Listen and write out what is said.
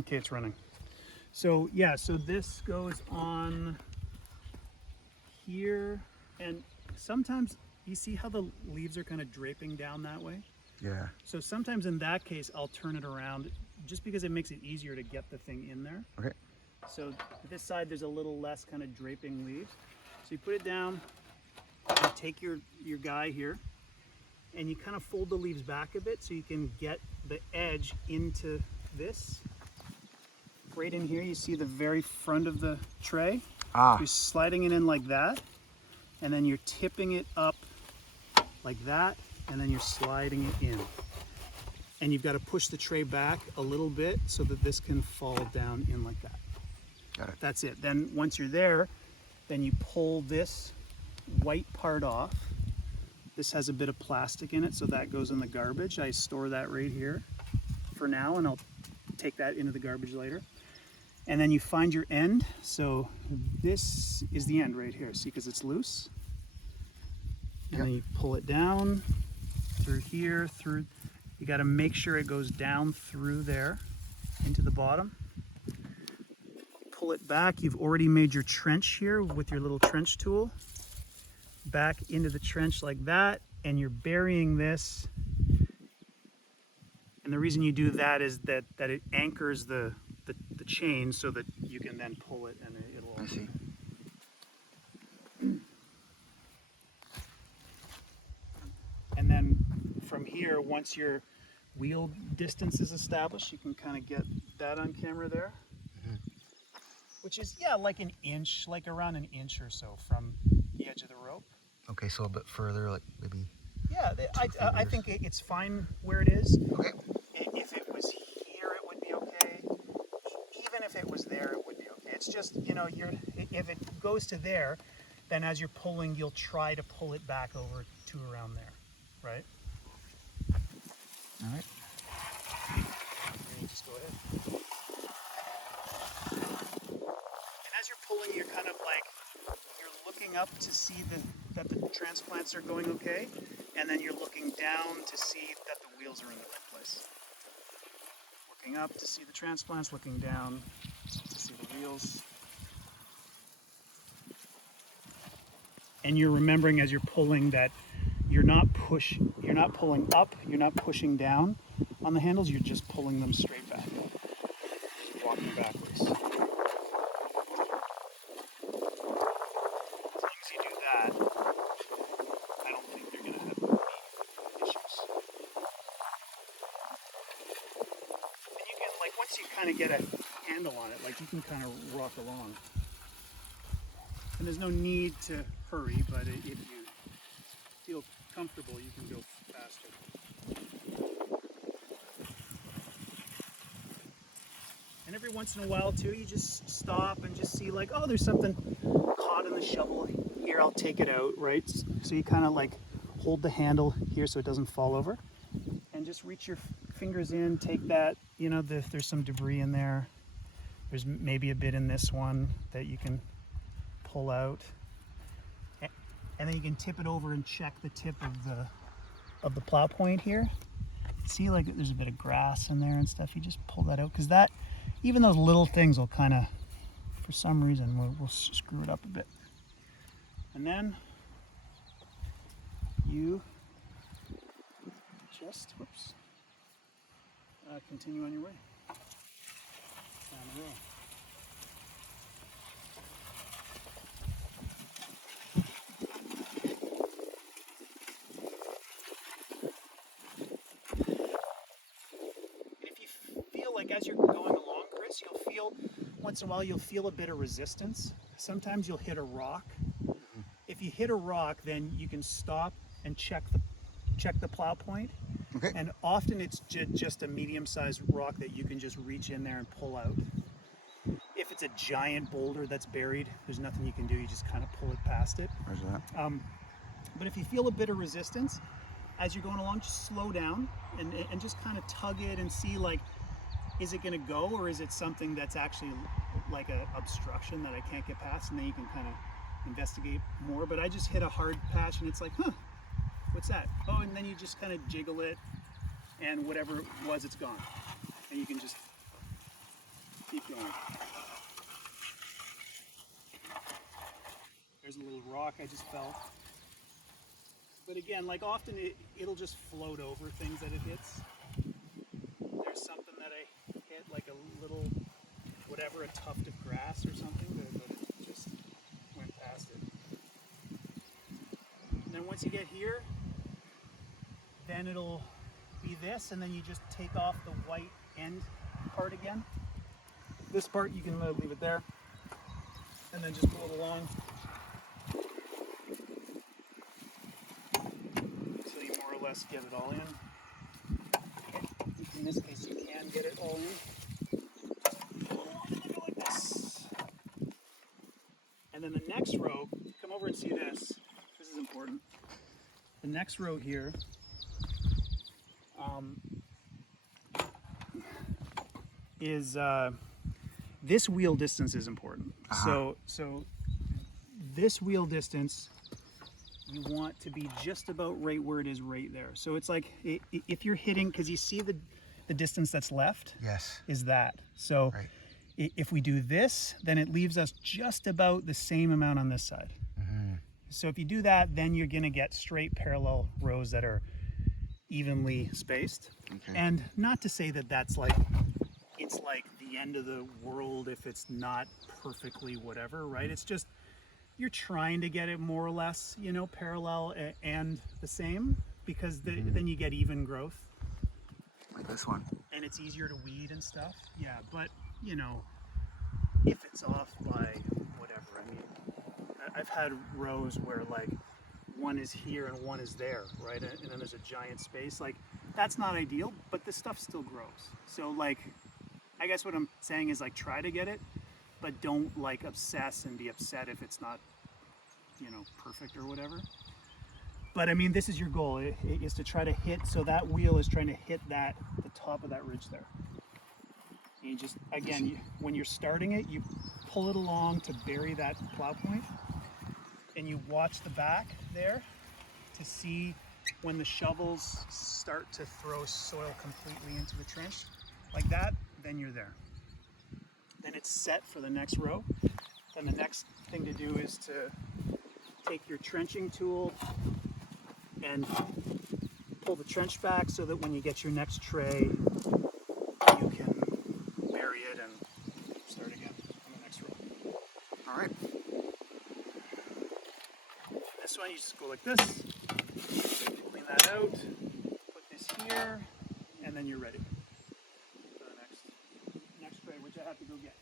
Okay, it's running. So yeah, so this goes on here, and sometimes you see how the leaves are kind of draping down that way? Yeah. So sometimes in that case, I'll turn it around just because it makes it easier to get the thing in there. Okay. So this side, there's a little less kind of draping leaves. So you put it down, you take your guy here, and you kind of fold the leaves back a bit so you can get the edge into this. Right in here, you see the very front of the tray. You're sliding it in like that, and then you're tipping it up like that, and then you're sliding it in. And you've got to push the tray back a little bit so that this can fall down in like that. Got it. That's it. Then once you're there, then you pull this white part off. This has a bit of plastic in it, so that goes in the garbage. I store that right here for now, and I'll take that into the garbage later. And then you find your end. So this is the end right here. See, because it's loose. And then you pull it down through here, through. You got to make sure it goes down through there into the bottom. Pull it back. You've already made your trench here with your little trench tool. Back into the trench like that, and you're burying this. And the reason you do that is that it anchors the chain so that you can then pull it and it'll. I see. And then from here, once your wheel distance is established, you can kind of get that on camera there. Which is, yeah, like an inch, like around an inch or so from the edge of the rope. Okay, so a bit further, like maybe. Yeah, I think it's fine where it is. Okay. If it was here, it would be okay. Even if it was there, it would be okay. It's just, you know, if it goes to there, then as you're pulling, you'll try to pull it back over to around there, right? All right. Just go ahead. And as you're pulling, you're kind of like, you're looking up to see that the transplants are going okay, and then you're looking down to see that the wheels are in the right place. Looking up to see the transplants, looking down to see the wheels. And you're remembering as you're pulling that you're not pulling up, you're not pushing down on the handles, you're just pulling them straight back. Walking backwards. As long as you do that, I don't think you're going to have any issues. And you can, like, once you kind of get a handle on it, like, you can kind of rock along. And there's no need to hurry, but if you feel comfortable, you can go faster. And every once in a while too, you just stop and just see like, oh, there's something caught in the shovel here, I'll take it out, right? So you kind of like hold the handle here so it doesn't fall over, and just reach your fingers in, take that, you know, if there's some debris in there, there's maybe a bit in this one that you can pull out. And then you can tip it over and check the tip of the plow point here. See, like there's a bit of grass in there and stuff. You just pull that out, because that, even those little things will kind of, for some reason, we'll screw it up a bit. And then you just, whoops, continue on your way down the road. As you're going along, Chris, you'll feel, once in a while, you'll feel a bit of resistance. Sometimes you'll hit a rock. If you hit a rock, then you can stop and check the plow point. Okay. And often it's just a medium-sized rock that you can just reach in there and pull out. If it's a giant boulder that's buried, there's nothing you can do. You just kind of pull it past it. Where's that? But if you feel a bit of resistance, as you're going along, just slow down and just kind of tug it and see, like, is it going to go, or is it something that's actually like an obstruction that I can't get past? And then you can kind of investigate more. But I just hit a hard patch and it's like, huh, what's that? Oh, and then you just kind of jiggle it, and whatever it was, it's gone. And you can just going. There's a little rock I just felt. But again, like often it'll just float over things that it hits. There's something that I hit, like a little, whatever, a tuft of grass or something, that it just went past it. And then once you get here, then it'll be this, and then you just take off the white end part again. This part you can leave it there, and then just pull it along until you more or less get it all in. In this case, you can get it all in. Pull it along and then go like this. And then the next row, come over and see this. This is important. The next row here is this wheel distance is important. So this wheel distance you want to be just about right where it is right there. So it's like if you're hitting, because you see the distance that's left Yes. is that. So Right. if we do this, then it leaves us just about the same amount on this side. Mm-hmm. So if you do that, then you're going to get straight parallel rows that are evenly spaced. Okay. And not to say that that's like, it's like the end of the world if it's not perfectly whatever, right? It's just, you're trying to get it more or less, you know, parallel and the same, because then you get even growth. Like this one. And it's easier to weed and stuff. Yeah, but, you know, if it's off by whatever, I mean, I've had rows where like one is here and one is there, right? And then there's a giant space. Like, that's not ideal, but this stuff still grows. So like, I guess what I'm saying is like, try to get it, but don't like obsess and be upset if it's not, you know, perfect or whatever. But I mean, this is your goal. It is to try to hit, so that wheel is trying to hit the top of that ridge there. And you just, again, when you're starting it, you pull it along to bury that plow point, and you watch the back there to see when the shovels start to throw soil completely into the trench, like that, then you're there. Then it's set for the next row. Then the next thing to do is to take your trenching tool and pull the trench back so that when you get your next tray, you can bury it and start again on the next row. All right. This one, you just go like this, clean that out, put this here, and then you're ready for the next tray, which I have to go get.